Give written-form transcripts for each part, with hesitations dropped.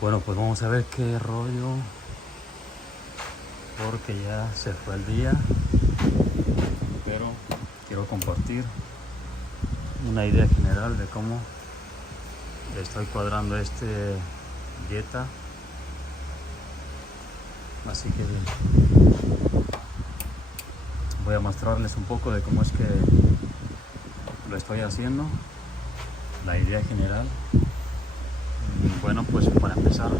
Bueno, pues vamos a ver qué rollo, porque ya se fue el día, pero quiero compartir una idea general de cómo estoy cuadrando este Jetta. Así que voy a mostrarles un poco de cómo es que lo estoy haciendo, la idea general. Bueno, pues para empezar,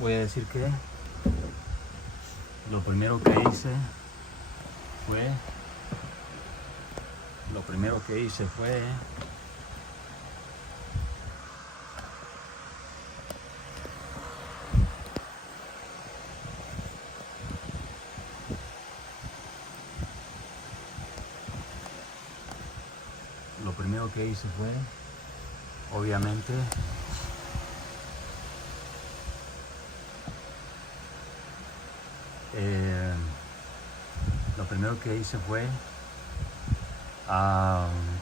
voy a decir que lo primero que hice fue obviamente lo primero que hice fue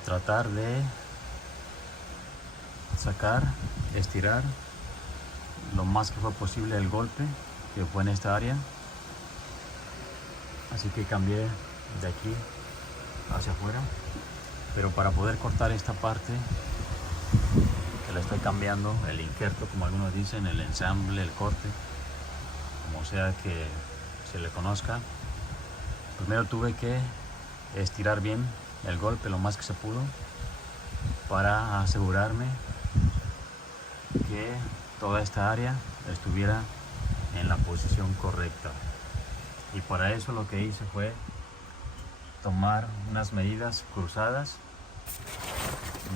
tratar de estirar lo más que fue posible el golpe que fue en esta área. Así que cambié de aquí hacia afuera, pero para poder cortar esta parte que la estoy cambiando, el injerto como algunos dicen, el ensamble, el corte, como sea que se le conozca, primero tuve que estirar bien el golpe lo más que se pudo para asegurarme que toda esta área estuviera en la posición correcta. Y para eso lo que hice fue tomar unas medidas cruzadas,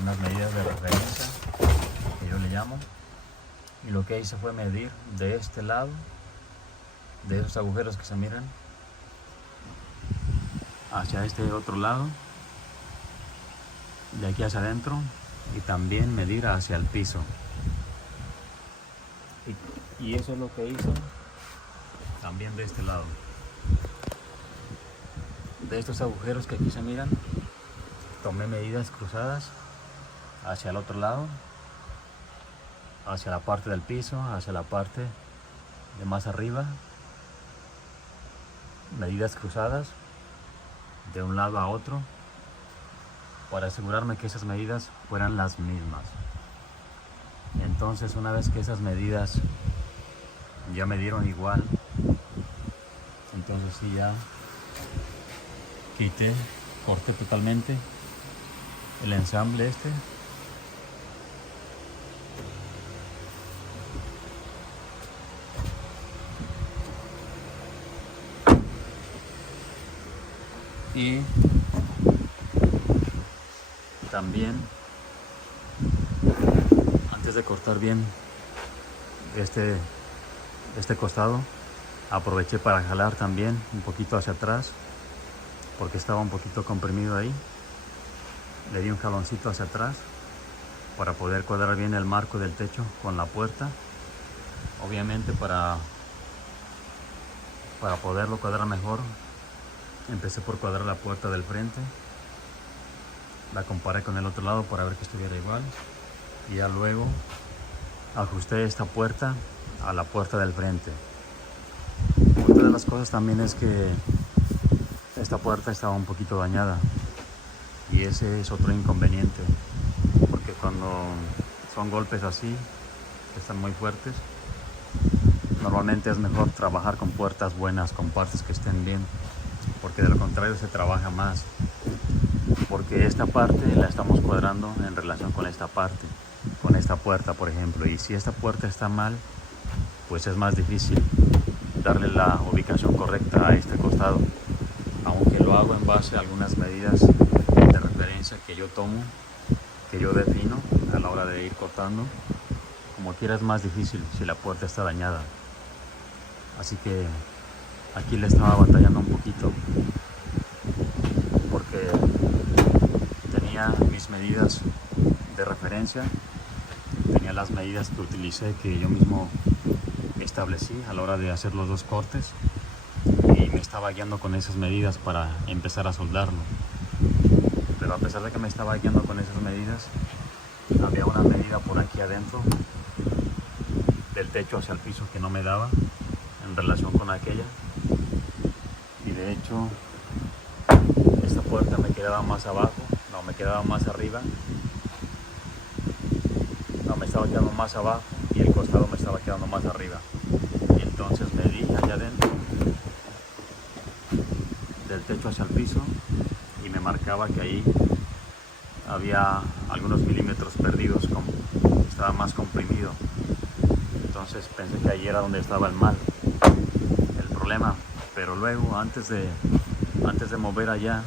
unas medidas de referencia que yo le llamo, y lo que hice fue medir de este lado, de esos agujeros que se miran, hacia este otro lado, de aquí hacia adentro, y también medir hacia el piso. Y eso es lo que hice también de este lado. De estos agujeros que aquí se miran, tomé medidas cruzadas hacia el otro lado, hacia la parte del piso, hacia la parte de más arriba, medidas cruzadas de un lado a otro, para asegurarme que esas medidas fueran las mismas. Entonces, una vez que esas medidas ya me dieron igual, entonces sí, ya corté totalmente el ensamble este, y también, antes de cortar bien este costado, aproveché para jalar también un poquito hacia atrás, porque estaba un poquito comprimido ahí. Le di un jaloncito hacia atrás para poder cuadrar bien el marco del techo con la puerta. Obviamente para poderlo cuadrar mejor, empecé por cuadrar la puerta del frente, la comparé con el otro lado para ver que estuviera igual, y ya luego ajusté esta puerta a la puerta del frente. Otra de las cosas también es que esta puerta estaba un poquito dañada, y ese es otro inconveniente, porque cuando son golpes así, que están muy fuertes, normalmente es mejor trabajar con puertas buenas, con partes que estén bien, porque de lo contrario se trabaja más, porque esta parte la estamos cuadrando en relación con esta parte, con esta puerta por ejemplo, y si esta puerta está mal, pues es más difícil darle la ubicación correcta a este costado, aunque lo hago en base a algunas medidas de referencia que yo tomo, que yo defino a la hora de ir cortando. Como quiera es más difícil si la puerta está dañada, así que aquí le estaba batallando un poquito, porque tenía mis medidas de referencia, tenía las medidas que utilicé, que yo mismo establecí a la hora de hacer los dos cortes, y y me estaba guiando con esas medidas para empezar a soldarlo. Pero a pesar de que me estaba guiando con esas medidas, había una medida por aquí adentro del techo hacia el piso que no me daba en relación con aquella, y de hecho esta puerta me quedaba más abajo, no, me quedaba más arriba, no, me estaba quedando más abajo y el costado me estaba quedando más arriba. Y entonces medí allá adentro del techo hacia el piso y me marcaba que ahí había algunos milímetros perdidos, estaba más comprimido. Entonces pensé que ahí era donde estaba el mal, el problema. Pero luego, antes de mover allá,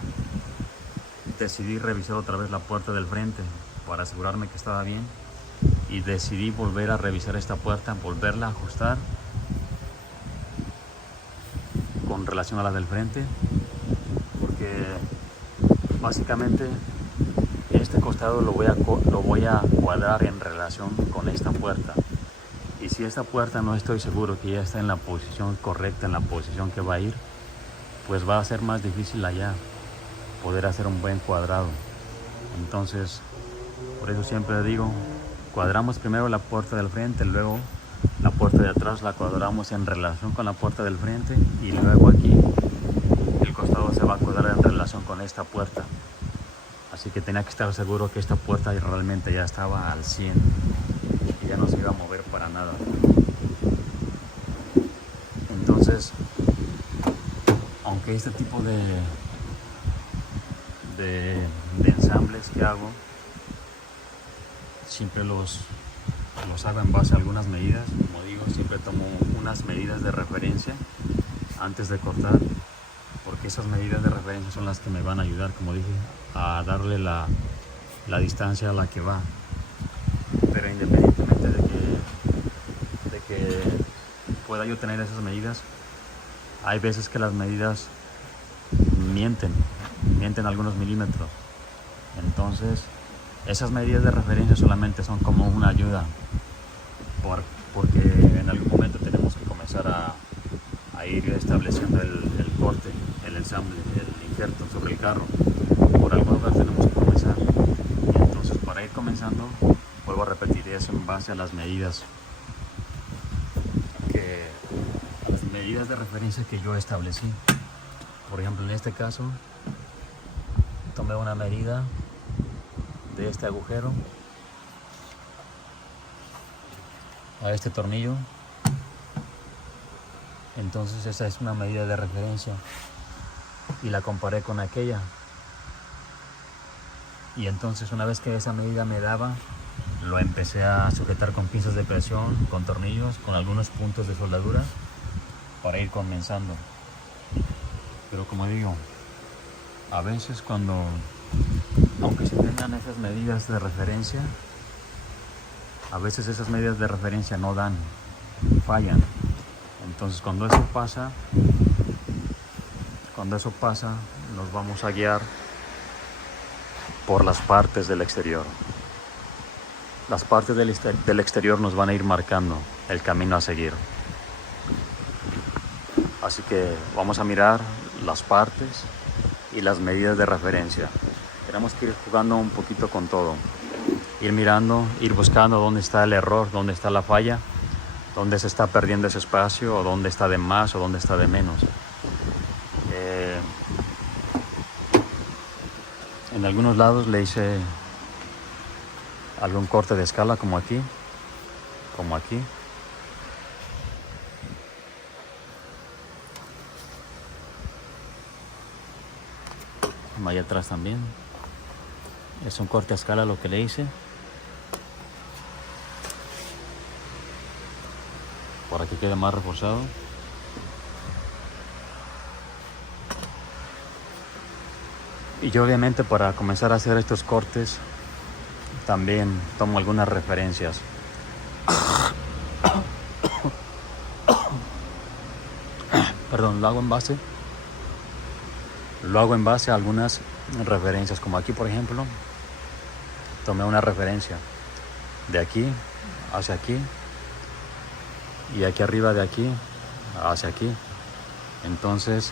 decidí revisar otra vez la puerta del frente para asegurarme que estaba bien, y decidí volver a revisar esta puerta, volverla a ajustar con relación a la del frente, porque básicamente este costado lo voy a cuadrar en relación con esta puerta. Y si esta puerta no estoy seguro que ya está en la posición correcta, en la posición que va a ir, pues va a ser más difícil allá poder hacer un buen cuadrado. Entonces, por eso siempre digo, cuadramos primero la puerta del frente, luego la puerta de atrás la cuadramos en relación con la puerta del frente, y luego aquí el costado se va a cuadrar en relación con esta puerta. Así que tenía que estar seguro que esta puerta realmente ya estaba al 100 y ya no se iba a mover para nada. Entonces, aunque este tipo de ensambles que hago siempre los hago en base a algunas medidas, como digo, siempre tomo unas medidas de referencia antes de cortar, porque esas medidas de referencia son las que me van a ayudar, como dije, a darle la distancia a la que va. Pero independientemente de que pueda yo tener esas medidas, hay veces que las medidas mienten algunos milímetros. Entonces, esas medidas de referencia solamente son como una ayuda, porque en algún momento tenemos que comenzar a ir estableciendo el corte, el ensamble, el injerto sobre el carro. Por algún lugar tenemos que comenzar. Y entonces, para ir comenzando, vuelvo a repetir eso en base a las medidas de referencia que yo establecí. Por ejemplo, en este caso, tomé una medida de este agujero a este tornillo. Entonces esa es una medida de referencia y la comparé con aquella. Y entonces, una vez que esa medida me daba, lo empecé a sujetar con pinzas de presión, con tornillos, con algunos puntos de soldadura para ir comenzando. Pero como digo, a veces aunque se tengan esas medidas de referencia, a veces esas medidas de referencia no dan, fallan. Entonces cuando eso pasa, nos vamos a guiar por las partes del exterior. Las partes del exterior nos van a ir marcando el camino a seguir. Así que vamos a mirar las partes y las medidas de referencia. Tenemos que ir jugando un poquito con todo. Ir mirando, ir buscando dónde está el error, dónde está la falla, dónde se está perdiendo ese espacio, o dónde está de más o dónde está de menos. En algunos lados le hice algún corte de escala, como aquí. Allá atrás también. Es un corte a escala lo que le hice, para que quede más reforzado. Y yo, obviamente, para comenzar a hacer estos cortes también tomo algunas referencias. Perdón, lo hago en base a algunas referencias, como aquí, por ejemplo, tomé una referencia de aquí hacia aquí, y aquí arriba de aquí hacia aquí. Entonces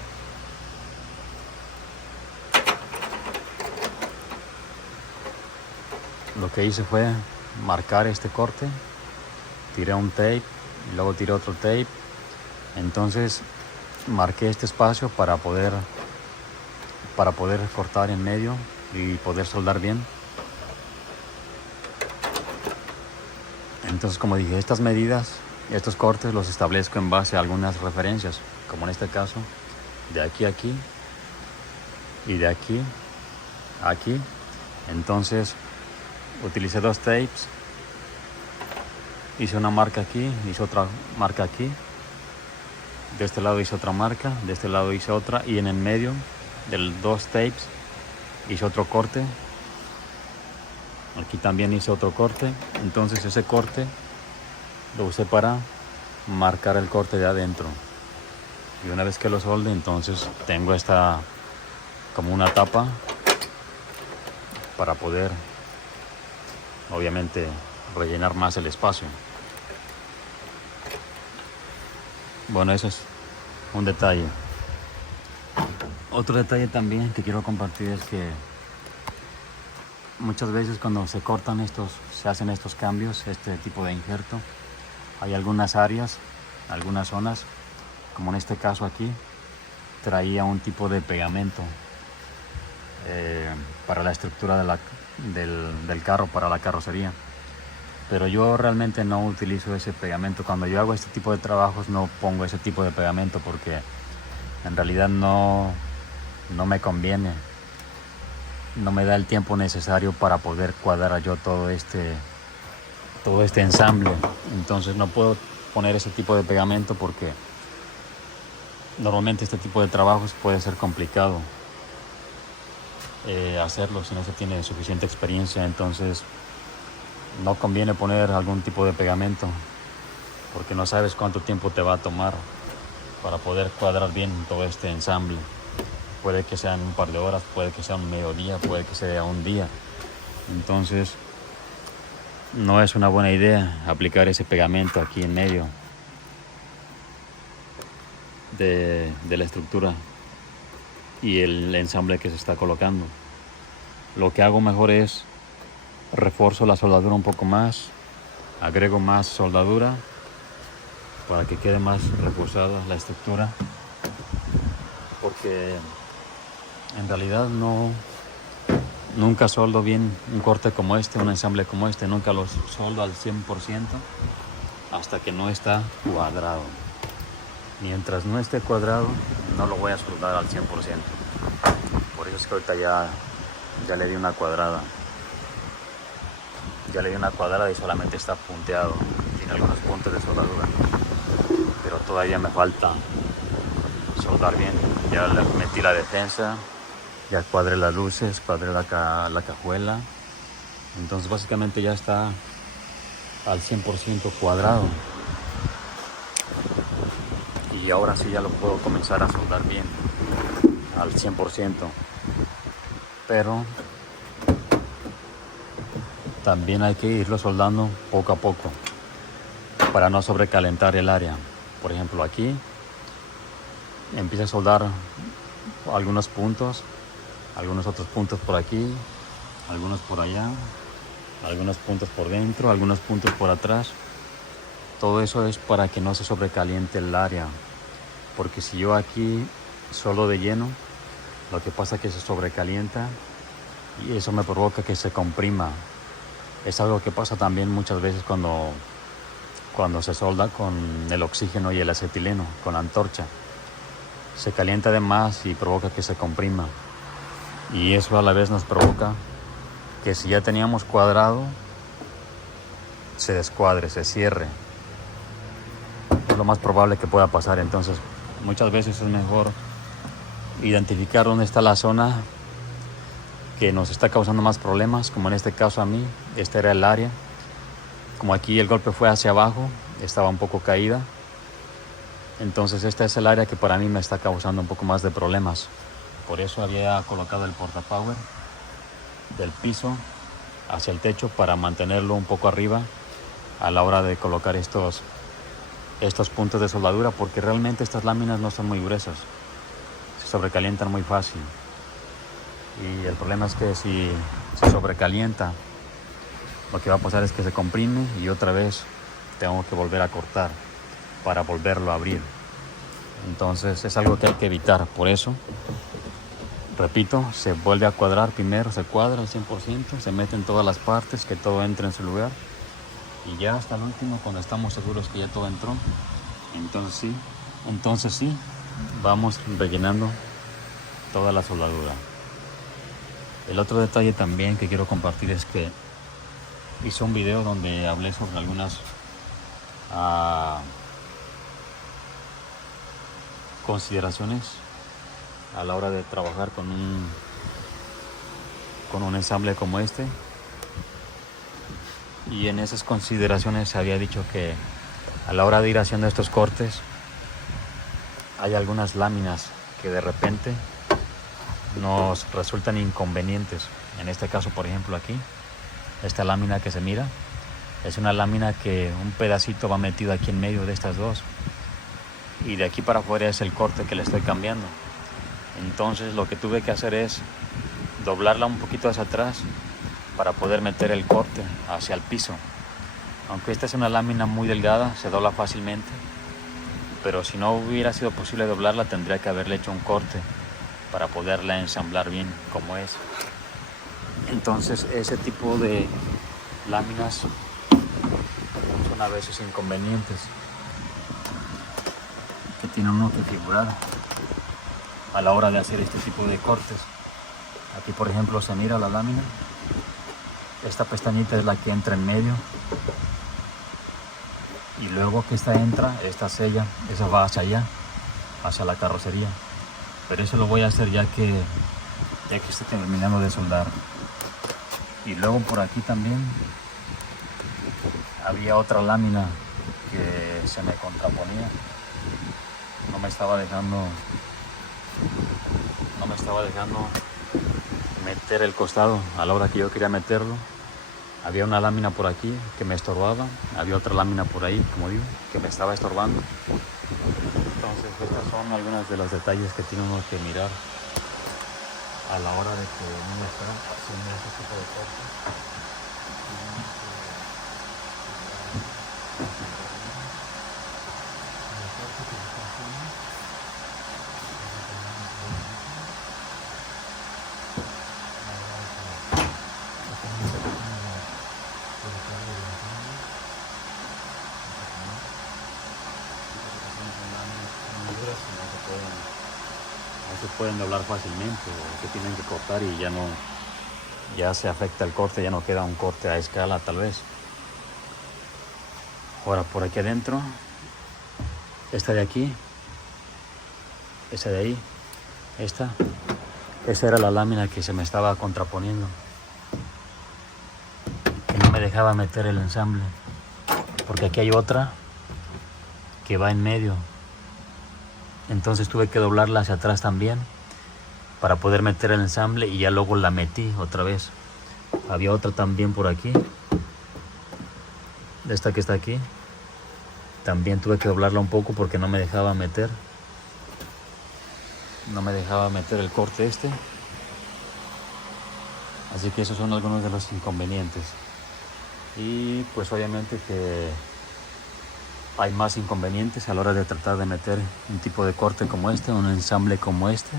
lo que hice fue marcar este corte, tiré un tape y luego tiré otro tape. Entonces marqué este espacio para poder cortar en medio y poder soldar bien. Entonces, como dije, estas medidas, estos cortes los establezco en base a algunas referencias, como en este caso, de aquí a aquí y de aquí a aquí. Entonces utilicé dos tapes, hice una marca aquí, hice otra marca aquí, de este lado hice otra marca, de este lado hice otra, y en el medio de los dos tapes hice otro corte. Aquí también hice otro corte. Entonces ese corte lo usé para marcar el corte de adentro, y una vez que lo solde, entonces tengo esta como una tapa para poder obviamente rellenar más el espacio. Bueno, eso es un detalle. Otro detalle también que quiero compartir es que muchas veces cuando se hacen estos cambios, este tipo de injerto, hay algunas áreas, algunas zonas, como en este caso aquí, traía un tipo de pegamento para la estructura del carro, para la carrocería. Pero yo realmente no utilizo ese pegamento. Cuando yo hago este tipo de trabajos no pongo ese tipo de pegamento porque en realidad no me conviene. No me da el tiempo necesario para poder cuadrar yo todo este ensamble. Entonces no puedo poner ese tipo de pegamento porque normalmente este tipo de trabajos puede ser complicado hacerlo si no se tiene suficiente experiencia. Entonces no conviene poner algún tipo de pegamento porque no sabes cuánto tiempo te va a tomar para poder cuadrar bien todo este ensamble. Puede que sean un par de horas, puede que sea un mediodía, puede que sea un día. Entonces no es una buena idea aplicar ese pegamento aquí en medio de la estructura y el ensamble que se está colocando. Lo que hago mejor es refuerzo la soldadura un poco más, agrego más soldadura para que quede más reforzada la estructura, porque en realidad nunca soldo bien un corte como este, un ensamble como este, nunca lo soldo al 100% hasta que no está cuadrado. Mientras no esté cuadrado, no lo voy a soldar al 100%. Por eso es que ahorita ya le di una cuadrada. Ya le di una cuadrada y solamente está punteado. Tiene algunos puntos de soldadura. Pero todavía me falta soldar bien. Ya le metí la defensa, ya cuadré las luces, cuadré la cajuela. Entonces básicamente ya está al 100% cuadrado. Y ahora sí ya lo puedo comenzar a soldar bien al 100%. Pero también hay que irlo soldando poco a poco para no sobrecalentar el área. Por ejemplo, aquí empieza a soldar algunos puntos, algunos otros puntos por aquí, algunos por allá, algunos puntos por dentro, algunos puntos por atrás. Todo eso es para que no se sobrecaliente el área, porque si yo aquí soldo de lleno, lo que pasa es que se sobrecalienta y eso me provoca que se comprima. Es algo que pasa también muchas veces cuando se solda con el oxígeno y el acetileno, con la antorcha. Se calienta de más y provoca que se comprima. Y eso a la vez nos provoca que si ya teníamos cuadrado, se descuadre, se cierre. Es lo más probable que pueda pasar. Entonces, muchas veces es mejor identificar dónde está la zona que nos está causando más problemas, como en este caso a mí. Este era el área. Como aquí el golpe fue hacia abajo, estaba un poco caída. Entonces este es el área que para mí me está causando un poco más de problemas. Por eso había colocado el portapower del piso hacia el techo para mantenerlo un poco arriba a la hora de colocar estos estos puntos de soldadura, porque realmente estas láminas no son muy gruesas, se sobrecalientan muy fácil. Y el problema es que si se sobrecalienta, lo que va a pasar es que se comprime y otra vez tengo que volver a cortar para volverlo a abrir. Entonces es algo que hay que evitar. Por eso, repito, se vuelve a cuadrar primero, se cuadra al 100%, se mete en todas las partes, que todo entre en su lugar. Y ya hasta el último, cuando estamos seguros que ya todo entró, entonces sí, vamos rellenando toda la soldadura. El otro detalle también que quiero compartir es que hice un video donde hablé sobre algunas consideraciones a la hora de trabajar con un ensamble como este. Y en esas consideraciones se había dicho que a la hora de ir haciendo estos cortes hay algunas láminas que de repente nos resultan inconvenientes. En este caso, por ejemplo, aquí, esta lámina que se mira, es una lámina que un pedacito va metido aquí en medio de estas dos. Y de aquí para afuera es el corte que le estoy cambiando. Entonces lo que tuve que hacer es doblarla un poquito hacia atrás para poder meter el corte hacia el piso. Aunque esta es una lámina muy delgada, se dobla fácilmente, pero si no hubiera sido posible doblarla, tendría que haberle hecho un corte para poderla ensamblar bien como es. Entonces ese tipo de láminas son a veces inconvenientes que tiene uno que figurar a la hora de hacer este tipo de cortes. Aquí, por ejemplo, se mira la lámina. Esta pestañita es la que entra en medio y luego que esta entra, esta sella, esa va hacia allá, hacia la carrocería. Pero eso lo voy a hacer ya que esté terminando de soldar. Y luego por aquí también había otra lámina que se me contraponía, no me estaba dejando meter el costado a la hora que yo quería meterlo. Había una lámina por aquí que me estorbaba, había otra lámina por ahí, como digo, que me estaba estorbando. Entonces estas son algunos de los detalles que tiene uno que mirar a la hora de que uno está haciendo ese tipo de cosas. No se pueden doblar fácilmente, o se tienen que cortar y ya se afecta el corte, ya no queda un corte a escala tal vez. Ahora por aquí adentro, esta de aquí, esa de ahí, esa era la lámina que se me estaba contraponiendo, que no me dejaba meter el ensamble, porque aquí hay otra que va en medio. Entonces tuve que doblarla hacia atrás también para poder meter el ensamble y ya luego la metí otra vez. Había otra también por aquí, esta que está aquí, también tuve que doblarla un poco porque no me dejaba meter el corte este. Así que esos son algunos de los inconvenientes. Y pues obviamente que hay más inconvenientes a la hora de tratar de meter un tipo de corte como este, un ensamble como este,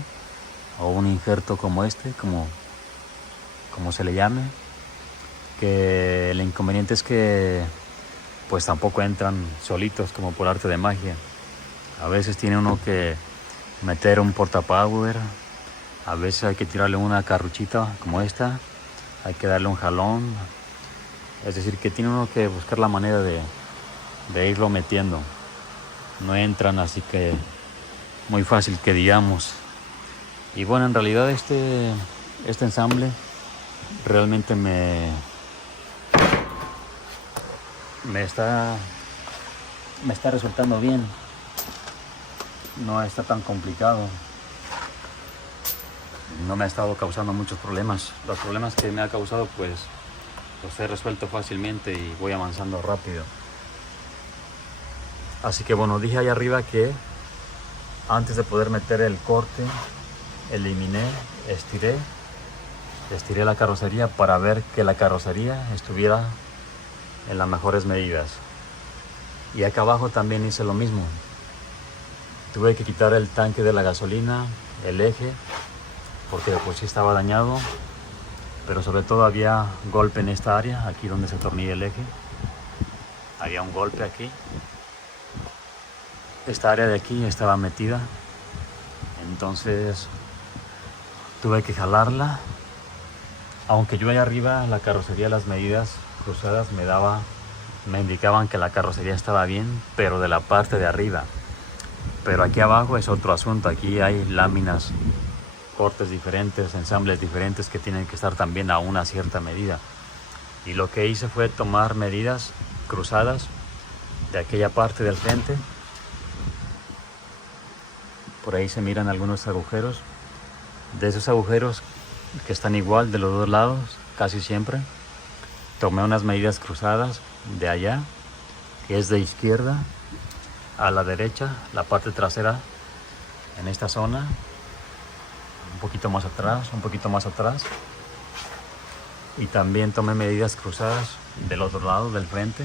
o un injerto como este, como se le llame. Que el inconveniente es que pues tampoco entran solitos como por arte de magia. A veces tiene uno que meter un portapower, a veces hay que tirarle una carruchita como esta, hay que darle un jalón. Es decir, que tiene uno que buscar la manera de irlo metiendo. No entran así que muy fácil que digamos. Y bueno, en realidad este ensamble realmente me está resultando bien. No está tan complicado. No me ha estado causando muchos problemas. Los problemas que me ha causado pues los he resuelto fácilmente y voy avanzando rápido. Así que bueno, dije ahí arriba que antes de poder meter el corte, eliminé, estiré la carrocería para ver que la carrocería estuviera en las mejores medidas. Y acá abajo también hice lo mismo. Tuve que quitar el tanque de la gasolina, el eje, porque pues sí estaba dañado, pero sobre todo había golpe en esta área, aquí donde se tornilla el eje. Había un golpe aquí. Esta área de aquí estaba metida, entonces tuve que jalarla. Aunque yo allá arriba la carrocería, las medidas cruzadas me indicaban que la carrocería estaba bien, pero de la parte de arriba. Pero aquí abajo es otro asunto, aquí hay láminas, cortes diferentes, ensambles diferentes que tienen que estar también a una cierta medida. Y lo que hice fue tomar medidas cruzadas de aquella parte del frente. Por ahí se miran algunos agujeros. De esos agujeros que están igual de los dos lados, casi siempre, tomé unas medidas cruzadas de allá, que es de izquierda a la derecha, la parte trasera en esta zona, un poquito más atrás, y también tomé medidas cruzadas del otro lado del frente,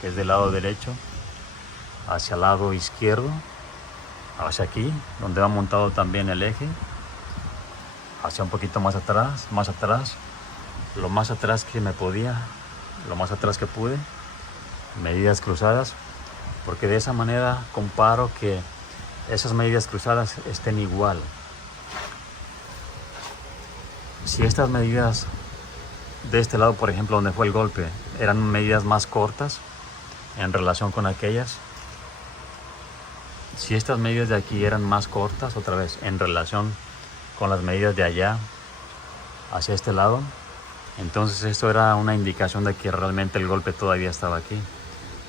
que es del lado derecho hacia el lado izquierdo, hacia aquí donde va montado también el eje, hacia un poquito más atrás, lo más atrás que me podía, lo más atrás que pude, medidas cruzadas, porque de esa manera comparo que esas medidas cruzadas estén igual. Si estas medidas de este lado, por ejemplo, donde fue el golpe, eran medidas más cortas en relación con aquellas, si estas medidas de aquí eran más cortas, otra vez, en relación con las medidas de allá hacia este lado, entonces esto era una indicación de que realmente el golpe todavía estaba aquí.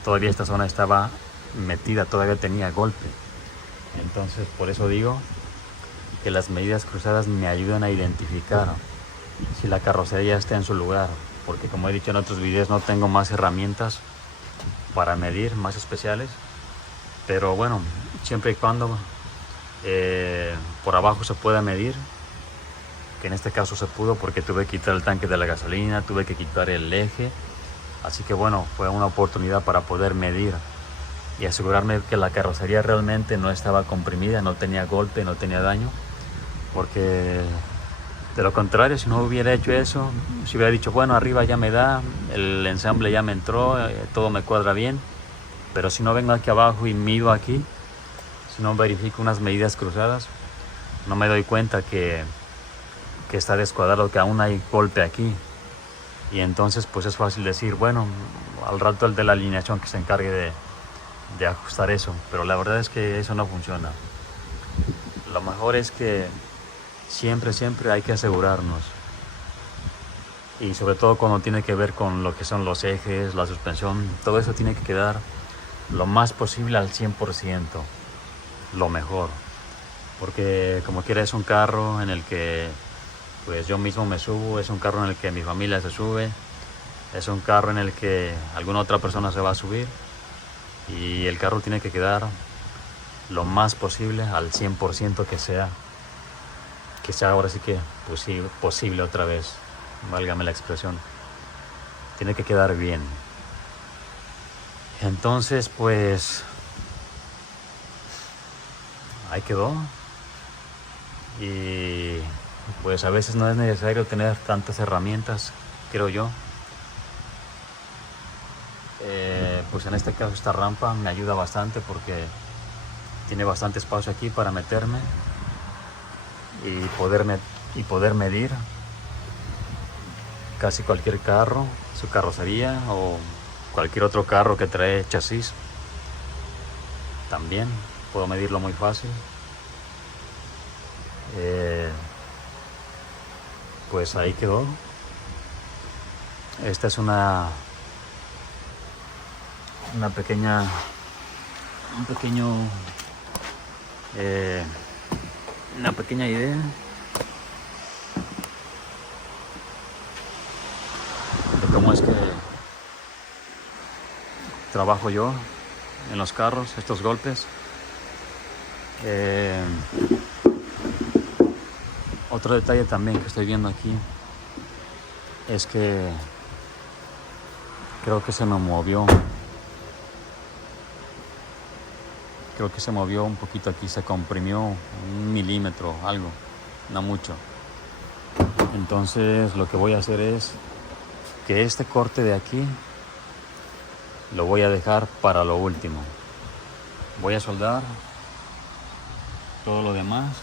Todavía esta zona estaba metida, todavía tenía golpe. Entonces por eso digo que las medidas cruzadas me ayudan a identificar si la carrocería está en su lugar, porque como he dicho en otros videos, no tengo más herramientas para medir, más especiales, pero bueno, siempre y cuando por abajo se pueda medir, que en este caso se pudo porque tuve que quitar el tanque de la gasolina, tuve que quitar el eje, así que bueno, fue una oportunidad para poder medir y asegurarme que la carrocería realmente no estaba comprimida, no tenía golpe, no tenía daño, porque de lo contrario, si no hubiera hecho eso, si hubiera dicho, bueno, arriba ya me da, el ensamble ya me entró, todo me cuadra bien, pero si no vengo aquí abajo y mido aquí, si no verifico unas medidas cruzadas, no me doy cuenta que está descuadrado, que aún hay golpe aquí. Y entonces pues es fácil decir, bueno, al rato el de la alineación que se encargue de ajustar eso, pero la verdad es que eso no funciona. Lo mejor es que siempre hay que asegurarnos, y sobre todo cuando tiene que ver con lo que son los ejes, la suspensión, todo eso tiene que quedar lo más posible al 100%, lo mejor, porque como quiera es un carro en el que pues yo mismo me subo, es un carro en el que mi familia se sube, es un carro en el que alguna otra persona se va a subir, y el carro tiene que quedar lo más posible al 100% que sea ahora sí que posible otra vez, válgame la expresión, tiene que quedar bien. Entonces pues ahí quedó, y pues a veces no es necesario tener tantas herramientas, creo yo. Pues en este caso esta rampa me ayuda bastante porque tiene bastante espacio aquí para meterme y poder medir casi cualquier carro, su carrocería, o cualquier otro carro que trae chasis. También puedo medirlo muy fácil. Pues ahí quedó. Esta es una pequeña idea de cómo es que trabajo yo en los carros, estos golpes. Otro detalle también que estoy viendo aquí es que creo que se me movió. Creo que se movió un poquito aquí, se comprimió 1 milímetro, algo, no mucho. Entonces lo que voy a hacer es que este corte de aquí lo voy a dejar para lo último. Voy a soldar todo lo demás,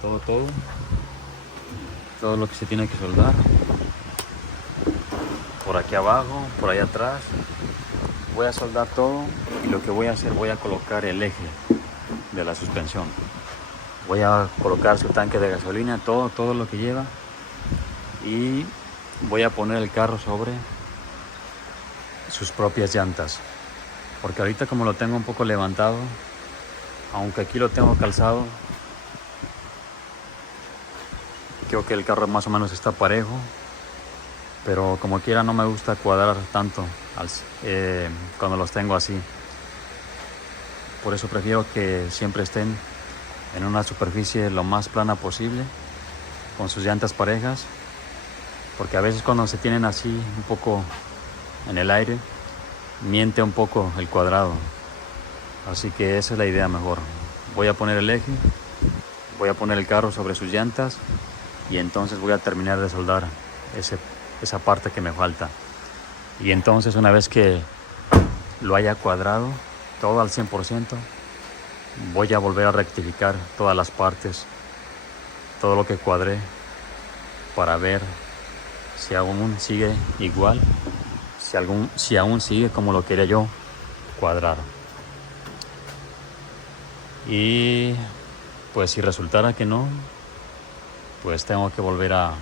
todo lo que se tiene que soldar. Por aquí abajo, por ahí atrás. Voy a soldar todo y lo que voy a hacer, voy a colocar el eje de la suspensión. Voy a colocar su tanque de gasolina, todo lo que lleva, y voy a poner el carro sobre sus propias llantas. Porque ahorita como lo tengo un poco levantado, aunque aquí lo tengo calzado, creo que el carro más o menos está parejo, pero como quiera no me gusta cuadrar tanto cuando los tengo así. Por eso prefiero que siempre estén en una superficie lo más plana posible, con sus llantas parejas, porque a veces cuando se tienen así un poco en el aire, miente un poco el cuadrado. Así que esa es la idea mejor. Voy a poner el eje, voy a poner el carro sobre sus llantas y entonces voy a terminar de soldar esa parte que me falta. Y entonces una vez que lo haya cuadrado todo al 100%, voy a volver a rectificar todas las partes, todo lo que cuadré, para ver si aún sigue igual, si aún sigue como lo quería yo cuadrar. Y pues si resultara que no, pues tengo que volver a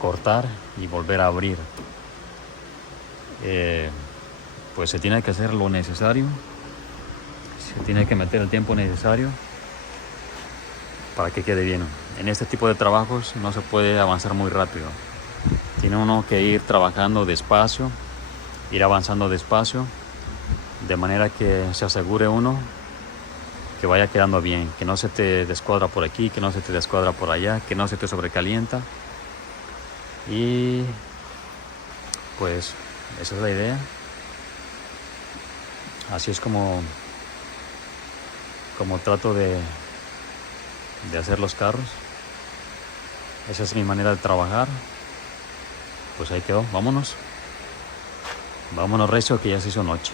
cortar y volver a abrir. Pues se tiene que hacer lo necesario, se tiene que meter el tiempo necesario para que quede bien. En este tipo de trabajos no se puede avanzar muy rápido. Tiene uno que ir trabajando despacio, ir avanzando despacio, de manera que se asegure uno que vaya quedando bien, que no se te descuadra por aquí, que no se te descuadra por allá, que no se te sobrecalienta. Y pues esa es la idea. Así es como trato de hacer los carros. Esa es mi manera de trabajar. Pues ahí quedó, vámonos recio, que ya se hizo noche.